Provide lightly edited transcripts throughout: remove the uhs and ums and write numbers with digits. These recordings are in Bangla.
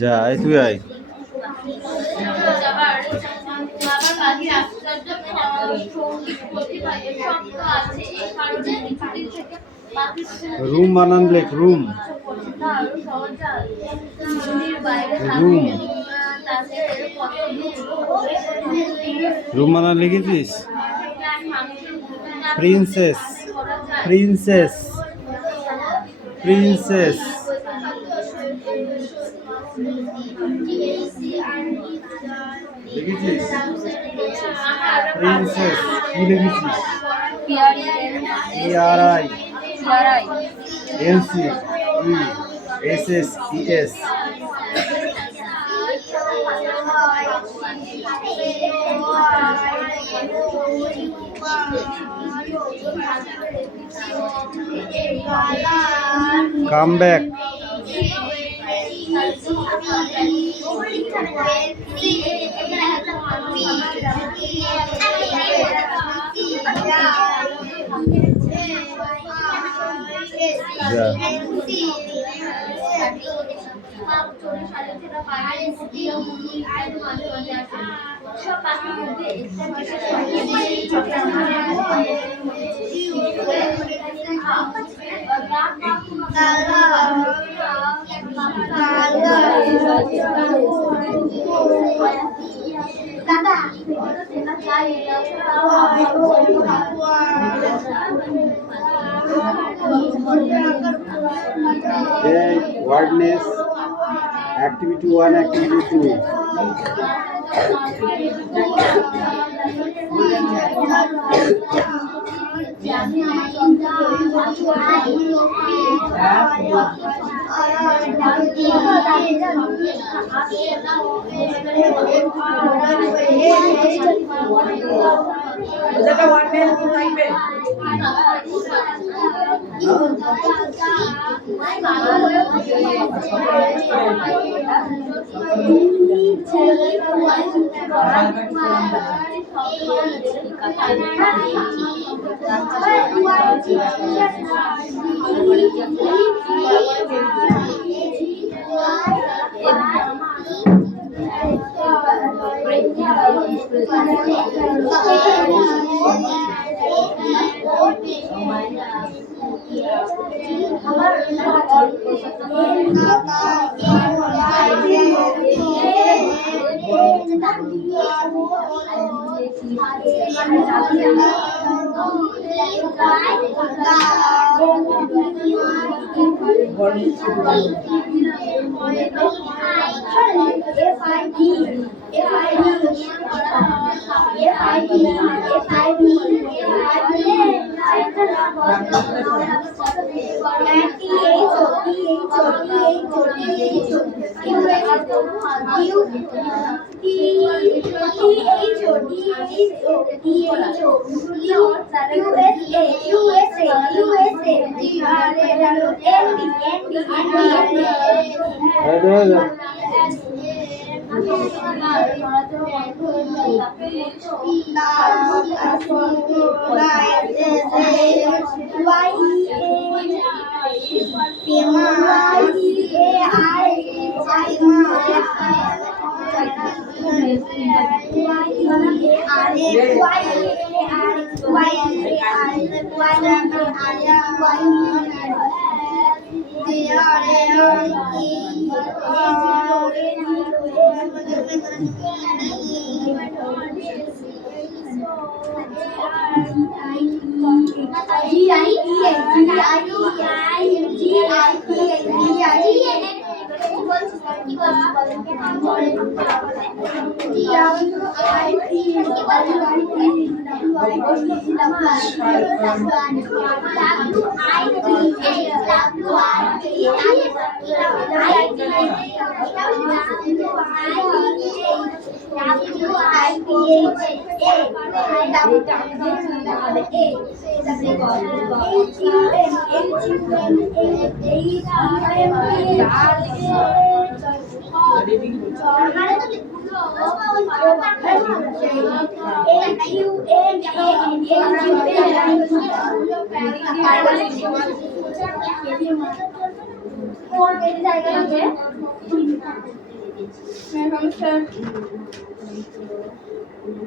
যা তুই আয়। রুম বানান লেখ, রুম রুম রুম বানান লিখেছিস? প্রিন্সেস প্রিন্সেস প্রিন্সেস লিখেছিস? প্রিন্সেস কি লিখেছিস? PRI NCESSES Come back. Yeah. Wordness, activity 1, activity 2.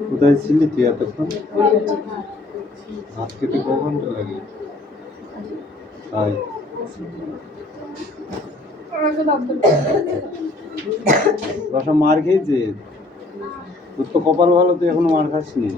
কোথায় ছিলি তুই এতক্ষণ? হাত কেটে ক ঘন্টা লাগে? তাই রসা মার খেয়েছে? তোর তো কপাল ভালো, তুই এখনো মার খাসনি।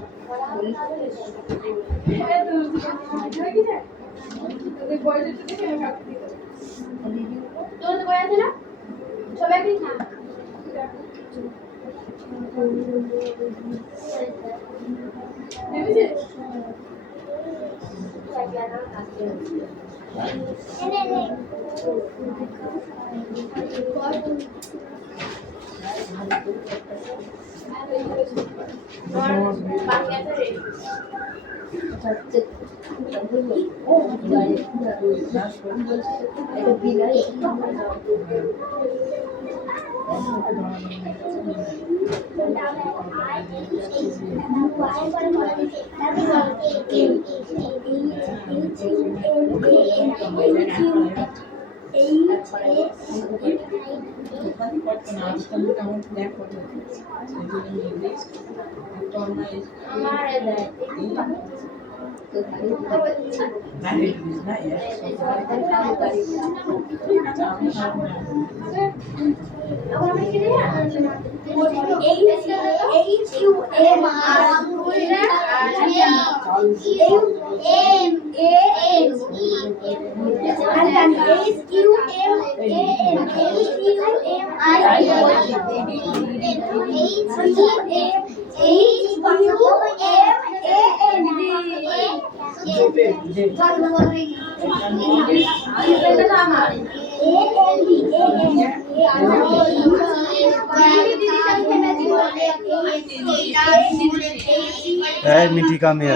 মিটি কামে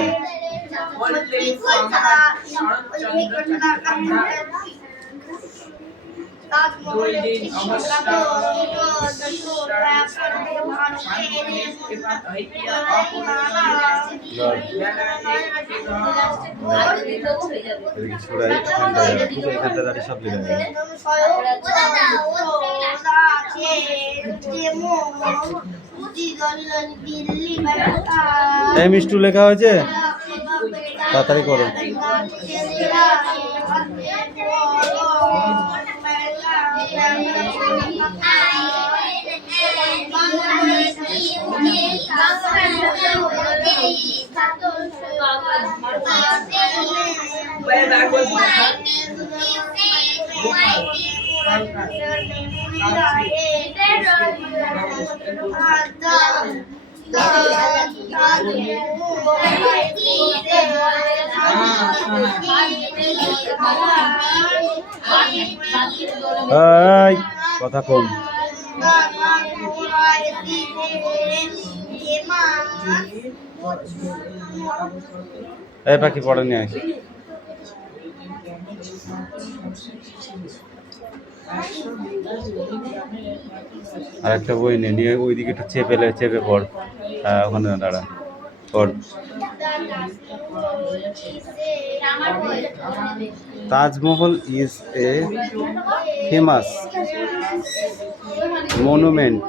সব মিষ্টু লেখা হয়েছে, তাড়াতাড়ি করো। কথা কম। এই পাখি পড়ে নিয়ে আসি। আর একটা বই নিয়ে ওইদিকে একটু চেপে পড়। ওখানে দাঁড়া পড়। Taj Mahal is a famous monument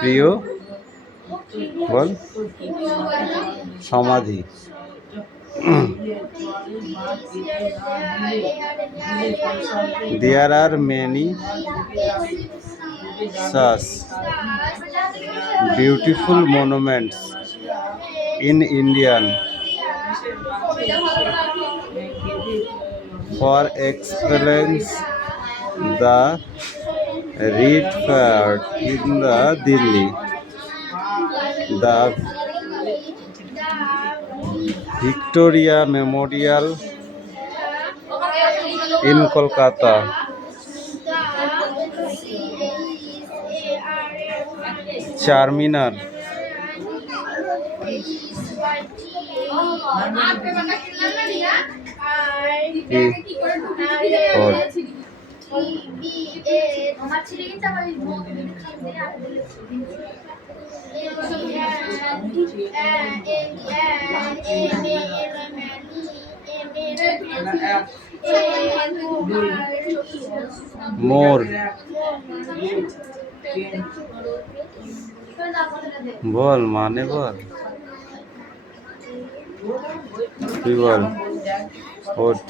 প্রিয় বল সমাধি। There are many such beautiful monuments in India. For experience the Red Fort in the Delhi, the Victoria Memorial in Kolkata, Charminar, আমার ছেলে কিন্তু আমার মোর বল মানে বল তুই বল ওঠ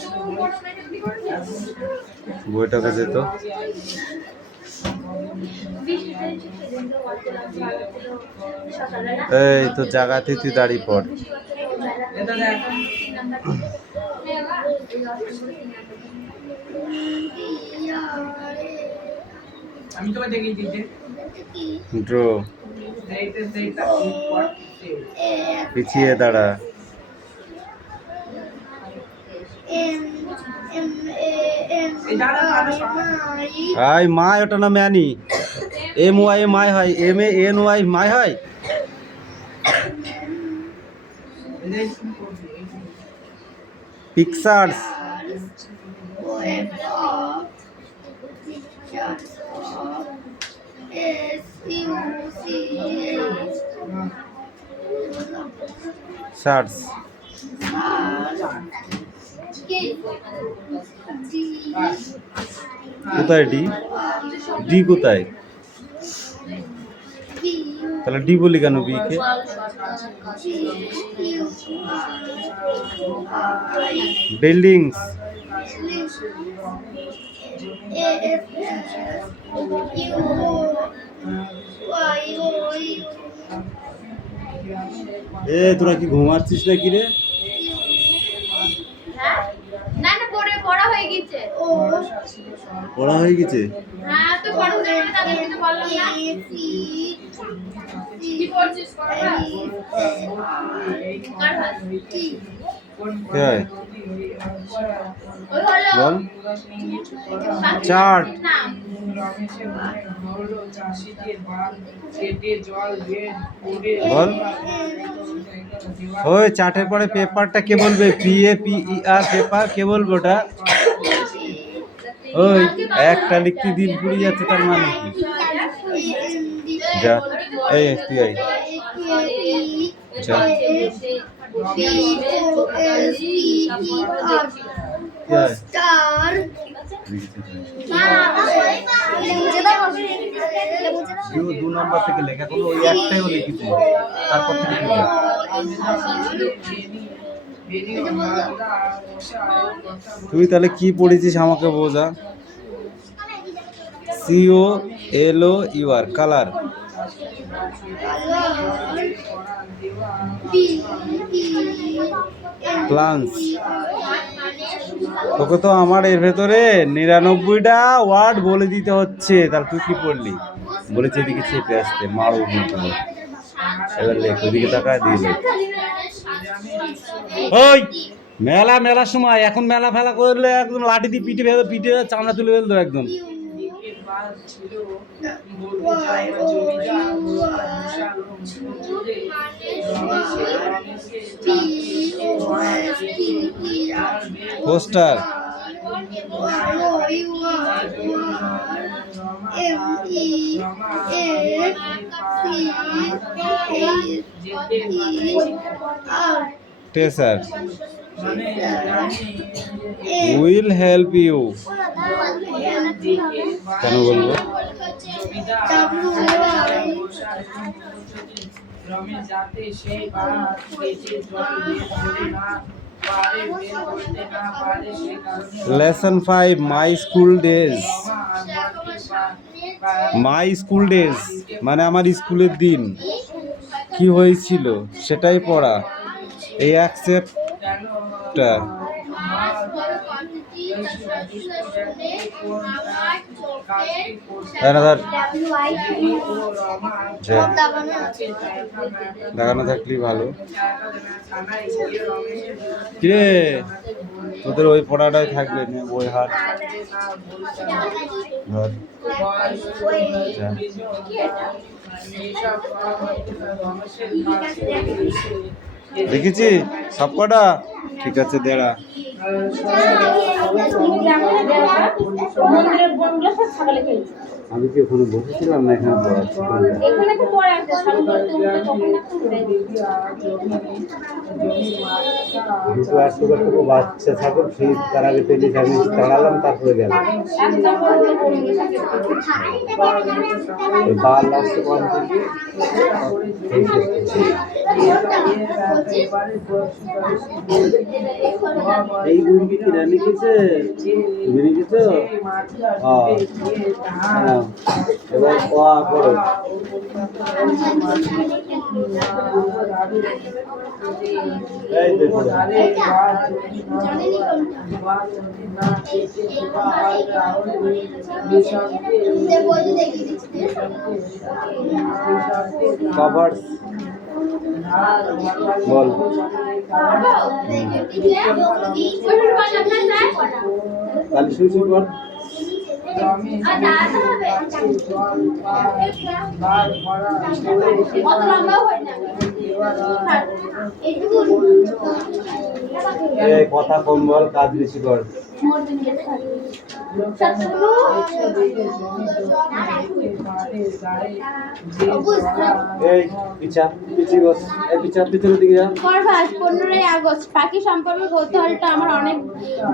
বইটাকে যেত এই তো জায়গাতে তুই দাঁড়িয়ে পড় আমি তোমায় দেখিয়েছি যে ড্র সেইটা পিছিয়ে দাঁড়া আই মাই ওটা না ম্যানি এম ওয়াই মাই হয় এম এ এন ওয়াই মাই হয় পিকচার্স শার্টস কোথায় ডি ডি কোথায় তাহলে ডি বলি কেন বি কে বিল্ডিংস এ তোরা কি ঘুমাচ্ছিস নাকি রে না না পড়া হয়ে গেছে পড়া হয়ে গেছে হ্যাঁ তো পড়া হয়ে গেলে তাহলে কিছু বললাম না কি পড়ছিস পড়া কার হাত কি কে ওই হলো বল চার্ট বল ওই চার্টের পরে পেপারটা কে বলবে P A P E R paper কে বলবে ওটা ওই একটা লিখতে দিন পুড়ে যাচ্ছে তার মানে কি যা এই তুই আই যা স্টার দু নম্বর থেকে লেখা কোনো ওই একটাইও লিখেছে তারপর থেকে লিখে তুই তাহলে কি পড়েছিস আমাকে বোঝা C O L O U R colour plants তোকে তো আমার এর ভেতরে 99টা ওয়ার্ড বলে দিতে হচ্ছে তাহলে তুই কি পড়লি বলেছে এদিকে চেপে আসতে মারো এবার লেখ ওইদিকে তাকায় দিয়ে লেখ ওই মেলা মেলার সময় এখন মেলা ফেলা করলে একদম লাঠি দিয়ে পিঠে ফেলে পিঠে চামড়া তুলে ফেলতো একদম পোস্টার টেসার উইল হেল্প ইউ কেন বলবো lesson 5 my school days my school days মানে আমার স্কুলের দিন কি হয়েছিল সেটাই পড়া এই অ্যাকসেপ্টটা দেখানো থাকলেই ভালো কিরে তোদের ওই পড়াটাই থাকবে না বই হাট ধর দেখেছি সব কটা? ঠিক আছে দাঁড়া। মন্দিরের বনগুলো সব ছাগলে খেয়েছে। আমি কি ওখানে বসেছিলাম না এখানে পড়াচ্ছি? এখানে তো পড়ে আছে ছাগলগুলো তখন একটু উড়ে দুটো একটু বাচ্চা ছাগল সেই তার আগে পেলে আমি তাড়ালাম, তারপরে গেলাম। একদম বড় বড় বাল আসছে কোন থেকে? এই গুড়ি কি রানি খেয়েছে? তুমি নিয়েছো? হ্যাঁ, এবার কোয়া করো। এই দেখো কভার্স বল। তাহলে শুরু শুরু কর। কত লম্বা হয় না এই কথা কম বল, কাজ বেশি কর। এই পিছা পিছি বস, এই পিছা পিছনের দিকে যা। করভাস 15ই আগস্ট পাখি সম্পর্কে কৌতূহলটা আমার অনেক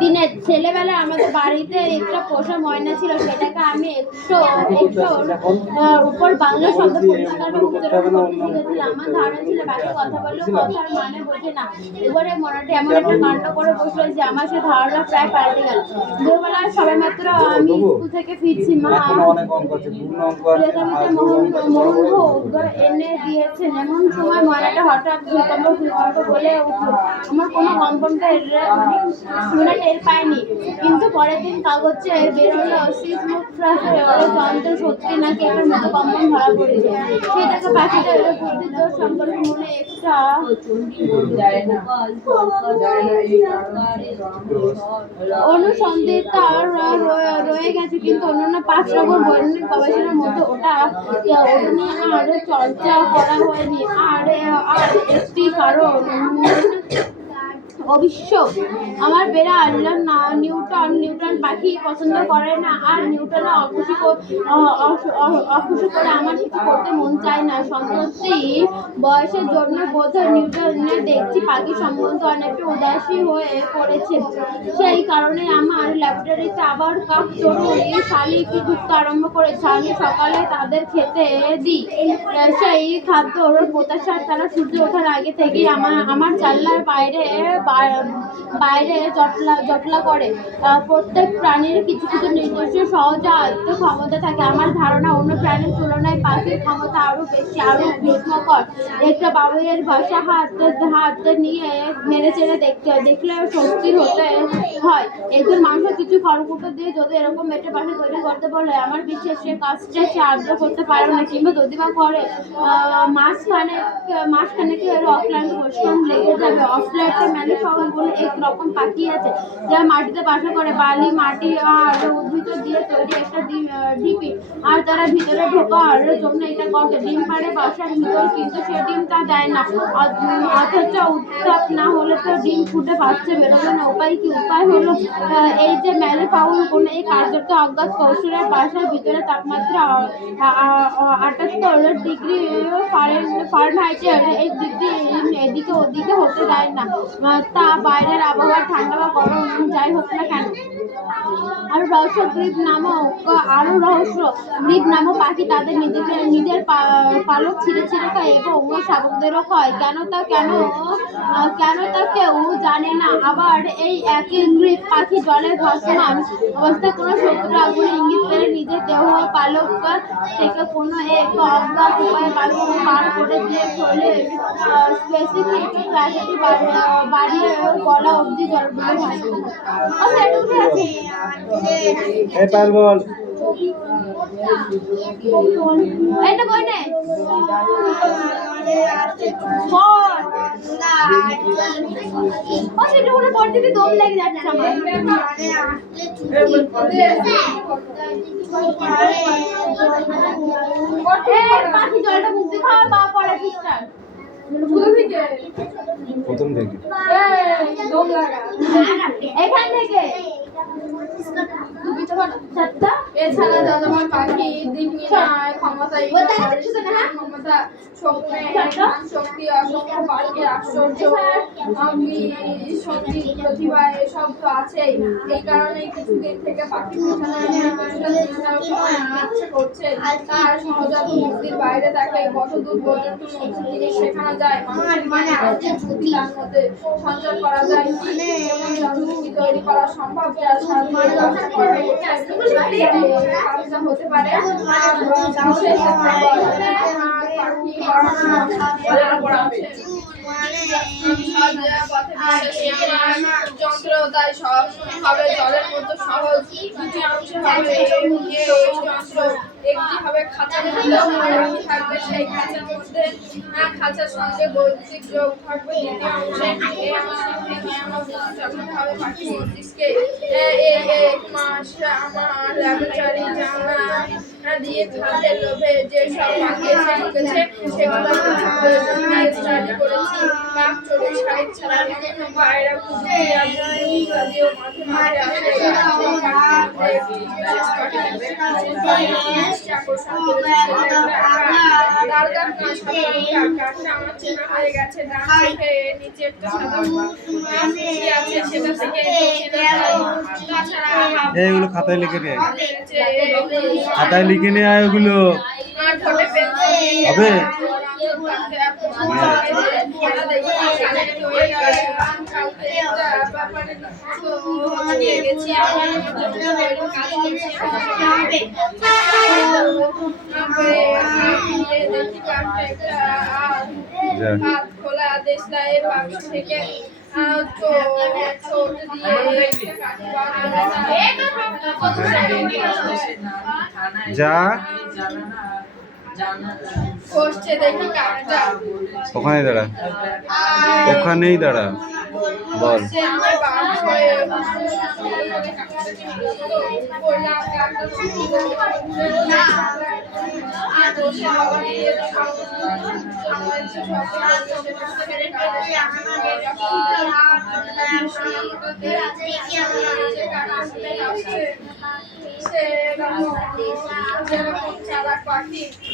দিনের। ছেলেবেলায় আমাদের বাড়িতে একটা পোষা ময়না ছিল, সেটাকে আমি একশো উপর বাংলা শব্দ পরিষ্কার উচ্চারণ করতে শিখেছিলাম। আমার ধারণা ছিল পাখি কথা বললেও কথার মানে বোঝে না। এবারে মনটা এমন একটা কাণ্ড করে বসলো যে আমার সে ধারণা প্রায় পাল্টে গেল। দুবেলায় সবাই মাত্র আমি স্কুল থেকে ফিরছি, মা এখনো অনেক অঙ্ক আছে, পূর্ণ অঙ্ক আছে, লেখামিতে মোহনভোগ এনে দিয়েছেন। এমন সময় ময়নাটা হঠাৎ ভূকম্প বলে উঠল। আমার কোনো কম্পনটা শুনে টের পাইনি, কিন্তু পরের দিন কাগজে বেরোলো যন্ত্র সত্যি নাকি এটার মতো কম্পন ধরা পড়েছে। সেটাকে পাখিটার বুদ্ধির দোষ সম্পর্কে মনে একটা অনুসন্ধিতা রয়ে গেছে, কিন্তু অন্যান্য 5 রকম বৈজ্ঞানিক গবেষণার মধ্যে ওটা নিয়ে আর চর্চা করা হয়নি। আর একটি কারণ অবশ্য আমার বেড়াল নিউটন পাখি পছন্দ করে না, আর নিউটনে অখুশি করে আমার কিছু করতে মন চায় না। সম্প্রতি বয়সের জন্য বোধহয় নিউটনের দেখছি পাখি সম্বন্ধে অনেকটা উদাসী হয়ে পড়েছে। সেই কারণে আমার ল্যাবরেটরিতে আবার কাক চড়ুই শালিক ঢুকতে আরম্ভ করেছে। আমি সকালে তাদের খেতে দিই সেই খাদ্যর প্রত্যাশায় তারা সূর্য ওঠার আগে থেকেই আমার জানলার বাইরে জটলা করে। প্রত্যেক প্রাণীর কিছু কিছু নির্দিষ্ট সহজাত ক্ষমতা থাকে। আমার ধারণা অন্য প্রাণীর তুলনায় পাখির ক্ষমতা আরো বেশি, আরো বিস্ময়কর। একটা বাবুইয়ের ভাষা হাত নিয়ে নেড়ে চেড়ে দেখলে স্বস্তি হতে হয়। একজন মানুষ কিছু খড়কুটো দিয়ে যদি এরকম মেটে পাশে তৈরি করতে বলে, আমার বিশ্বাস সে কাজটা সে আগ্রহ করতে পারে না, কিংবা যদি বা করে মাসখানেকের অক্লান্ত পরিশ্রম লেগে যাবে। অস্ট্রেলিয়াতে ম্যালিফাউল বলে এক রকম পাখি আছে, যা মাটিতে বাসা করে। বালি, মাটি আর উদ্ভিদ দিয়ে তৈরি একটা ঢিপি, আর তারা ভিতরে ঢোকার জন্য এটা করছে। ডিম পাড়ে বাসার ভিতর, কিন্তু সে ডিমটা দেয় না। অথচ উত্তাপ না হলে তো ডিম ফুটে বাচ্চা বেরোবে না। উপায় কি? উপায় হলো এই যে ম্যালিফাউল কোনো এই কার্যত অজ্ঞাত কৌশলের বাসার ভিতরে তাপমাত্রা 78 ডিগ্রি ফারেনহাইটের এই ডিগ্রি এদিকে ওদিকে হতে দেয় না। তা বাইরের আবহাওয়া ঠান্ডা বা গরম যাই হোক না কেন। গ্রিপ নামক পাখি তাদের নিজের পালক ছিঁড়ে খায় এবং শাবকদেরও খায়। কেন তা কেউ জানে না। আবার এই একই গ্রিপ পাখি জলে ভাসমান অবস্থায় কোনো শত্রুর আগুনে ইঙ্গিত পেলে নিজের দেহ পালক থেকে কোনো এক অজ্ঞাত উপায়ে পাখি পার করে দিয়ে শরীরের স্পেসিফিক ক্যাপাসিটি বাড়িয়ে গলা অবধি জল ডুবে হয়। এই পাল বল। এটা কই নে সেটা কোনো পর থেকে দম লেগে যাচ্ছে আমার। পাখি জলটা মুক্তি খাওয়া বা পরে পিস্টার প্রথম থেকে এখান থেকে চারটা এছাড়া যাযাবর পাখি দিক নির্ণয় ক্ষমতা ক্ষমতা শক্তি শক্তি অসংখ্য পাখি আশ্চর্য শক্তি প্রতিভা এসব তো আছেই। এই কারণে কিছুদিন থেকে পাখি ইচ্ছে করছে তার সহজাত মুক্তির বাইরে তাকে কতদূর পর্যন্ত নতুন জিনিস শেখানো যায়, মানুষের বুদ্ধি তার মধ্যে সঞ্চার করা যায়, এমন যন্ত্রপাতি তৈরি করা সম্ভব যার সাহায্যে কাজটা হতে পারে। যন্ত্র তাই সব হবে জলের মতো সহজ, দুটি অংশ হবে যন্ত্র, একটি হবে খাঁচার মধ্যে অন্যটি থাকবে সেই খাঁচার মধ্যে, খাঁচার সঙ্গে বৈদ্যুতিক যোগ থাকবে দ্বিতীয় অংশে। এই অংশে যখন হবে পাখি মস্তিষ্কে। এক মাস আমার ল্যাবরেটরি জানলা দিয়ে খাদ্যের লোভে যেসব পাখি এসে ঢুকেছে সেগুলো স্টাডি করেছি। কাক চড়ে শাড়ি ছাড়া পায়রা কুকুর ইত্যাদিও মাঝে মাঝে আসে। আকর্ষণ করেছে তার কাকটা আমার চেনা হয়ে গেছে। ডান চোখে নিচে একটা সাদা আছে সেটা থেকে এইগুলো খাতায় লিখে নিয়ে খাতায় লিখে নিয়ে আয় ওগুলো হবে। খোলা দেশলাইয়ের বাক্স থেকে ছোট যা কষছে দেখি কাকটা ওখানে দাঁড়া, ওখানেই দাঁড়া, বল।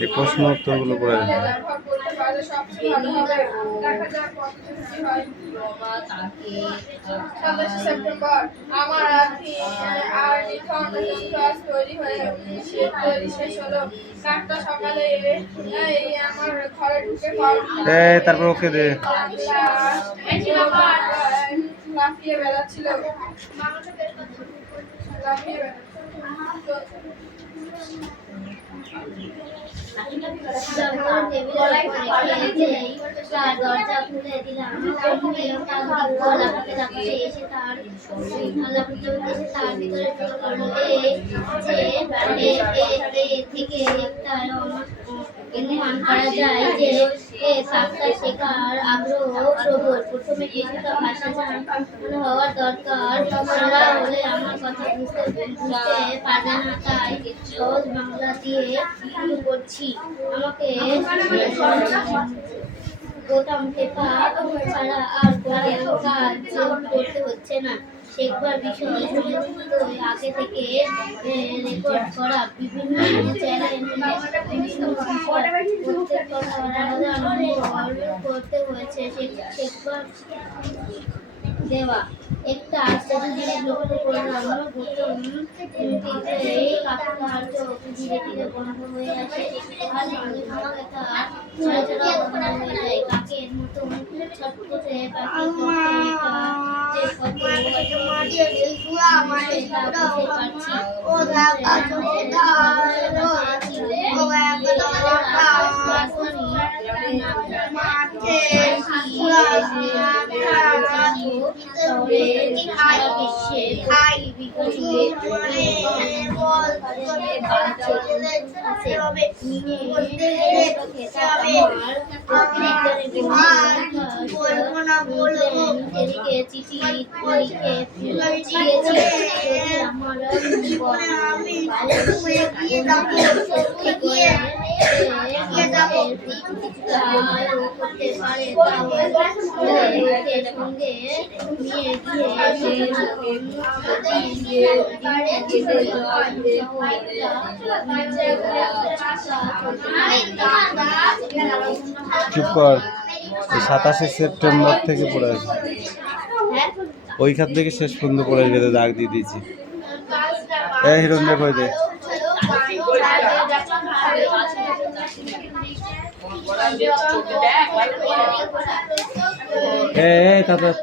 এই প্রশ্ন উত্তরগুলো করে দেন। সেপ্টেম্বর আমার আর নিথন ক্লাস তৈরি হয়ে শেষ হলো। কাকটা সকালে আমার ঘরে ঢুকে তারপর ওকে দে। লাফিয়ে বেড়াচ্ছিল দরজা খুলে দিলাম, এসে তার ভিতরে থেকে একটা অনুমান করা যায় যে কাকটা শেখার আগ্রহ প্রবল। প্রথমে কিছুটা ভাষা জানা হওয়ার দরকার হলে আমার কথা বুঝতে পারবে না, তাই সহজ বাংলা দিয়ে শুরু করছি। আমাকে বোতাম টেপা ছাড়া আর কোনো কাজ করতে হচ্ছে না। শেখবার বিষয় সমস্তই আগে থেকে রেকর্ড করা বিভিন্ন চ্যানেল করতে হয়েছে। শেখবার দেওয়া একটা আশ্চর্য জিনিস লক্ষ্য করলাম, প্রথম কাকার চোখ ধীরে ধীরে বন্ধ হয়ে আসে, আর সঙ্গে সঙ্গে তার ছড়াছড়া বন্ধ হয়ে যায়। কাকের মতন ছটফটে পাখি যে কত চিঠি লিখে আমার করতে যেতে পারে তাহলে সঙ্গে নিয়ে গিয়ে চুপ কর, 27শে সেপ্টেম্বর থেকে পড়ে আসবে, ওইখান থেকে শেষ পর্যন্ত পড়ে আসবে, দাগ দিয়ে দিয়েছি। হিরণ দেখো দে,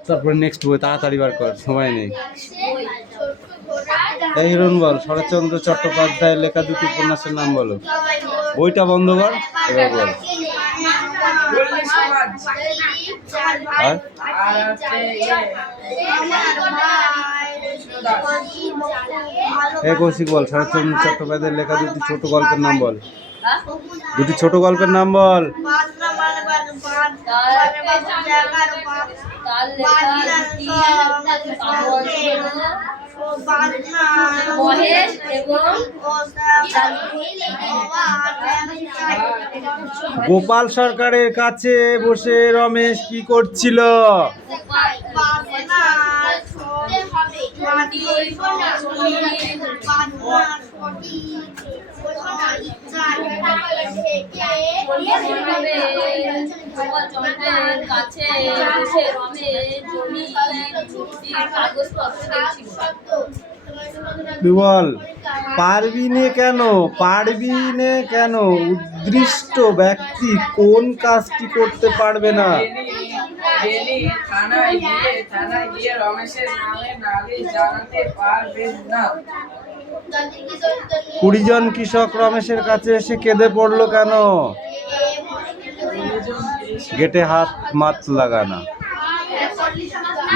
তারপরে নেক্সট বই তাড়াতাড়ি বার কর, সময় নেই। হিরণ বল, শরৎচন্দ্র চট্টোপাধ্যায়ের লেখা দুটি উপন্যাসের নাম বলো। বইটা বন্ধ কর, এবার বল। আর কৌশিক বল, শরৎচন্দ্র চট্টোপাধ্যায়ের লেখা দুটি ছোট গল্পের নাম বল। দুটি ছোট গল্পের নাম বল। গোপাল সরকারের কাছে বসে রমেশ কি করছিল? তুই বল, পারবি নে কেন, পারবি নে কেন? উদ্দৃষ্ট ব্যক্তি কোন কাজটি করতে পারবে না? থানায় গিয়ে রমেশের নামে নালিশ জানাতে পারবেন না। 20 জন কৃষক রমেশের কাছে এসে কেঁদে পড়লো কেন? গেটে হাত মাত লাগানা।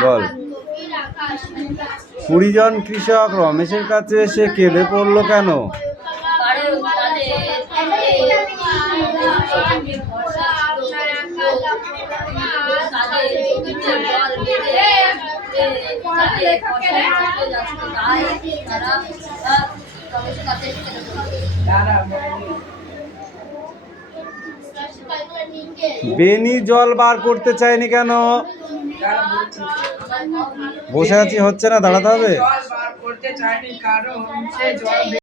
বল, 20 জন কৃষক রমেশের কাছে এসে কেঁদে পড়লো কেন? বেনি জল বার করতে চায়নি কেন? বসে আছি, হচ্ছে না, দাঁড়াতে হবে। জল বার করতে চায়নি কারণ সে জল